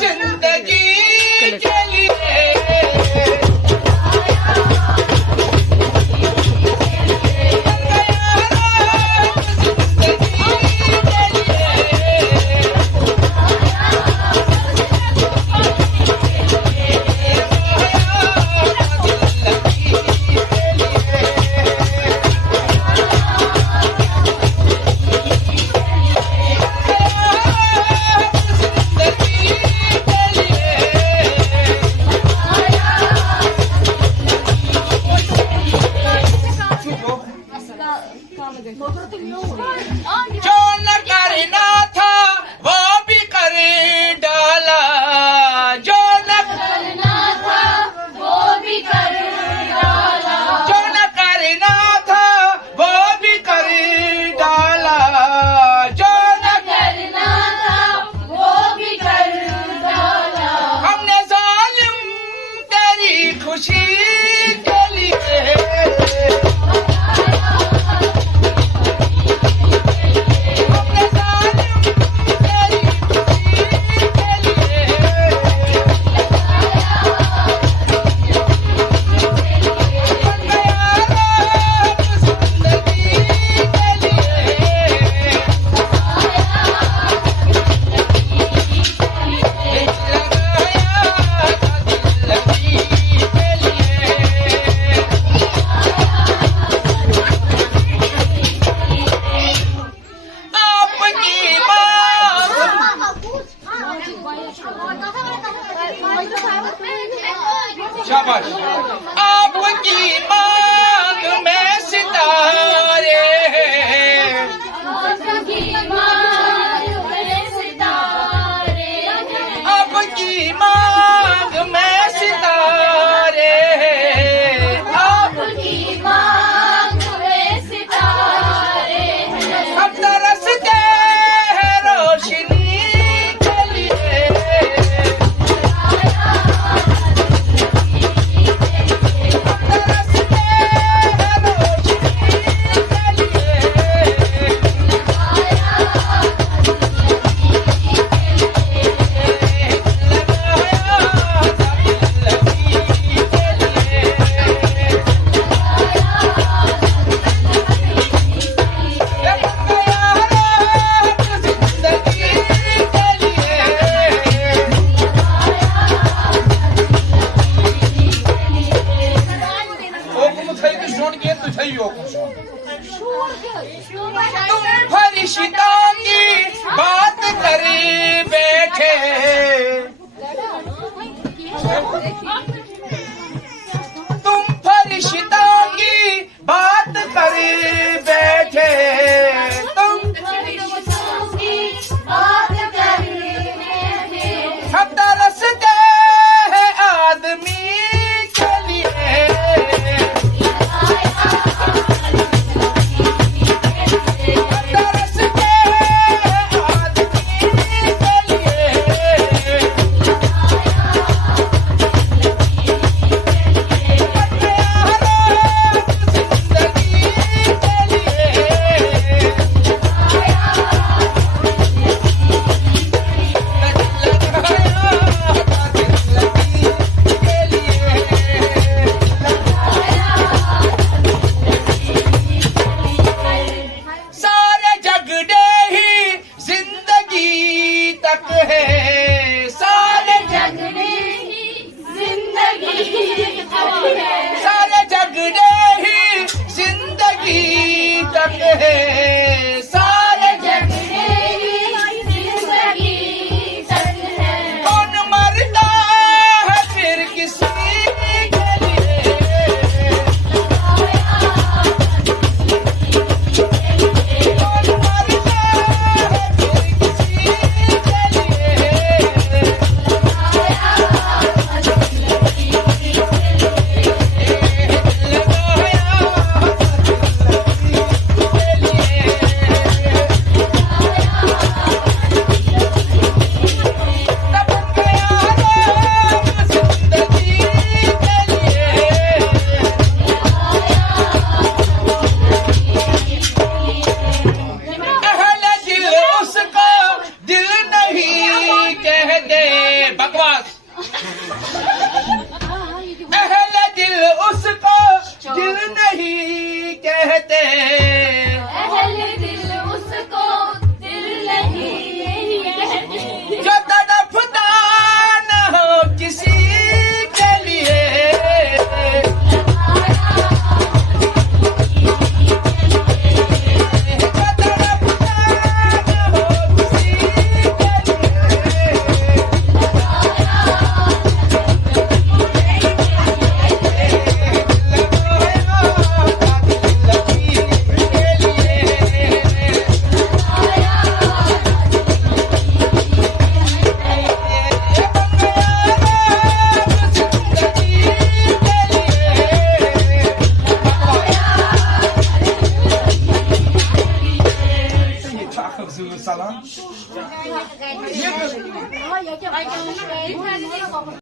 जिंदगी के लिए जो न करना था वो भी कर डाला, जो न करना था वो भी कर डाला, जो न करना था वो भी कर डाला, जो न करना था वो भी कर डाला। हमने जालिम तेरी खुशी के लिए शाबाश। आपकी मांग में सितारे, आपकी मांग में सितारे, आपकी मांग में सितारे, आपकी मांग में सितारे, हम तरसते हैं रोशनी के लिए, तुम फरिश्तों की बात करी बैठे, तुम फरिश्तों की बात करी बैठे, तुम बात करने में हम तरसते हैं आदमी के लिए, बकवास अहले दिल उसको दिल नहीं कहते अहले दिल उसको दिल नहीं कहते जो तड़पता न हो किसी के लिए जो तड़पता न हो किसी के लिए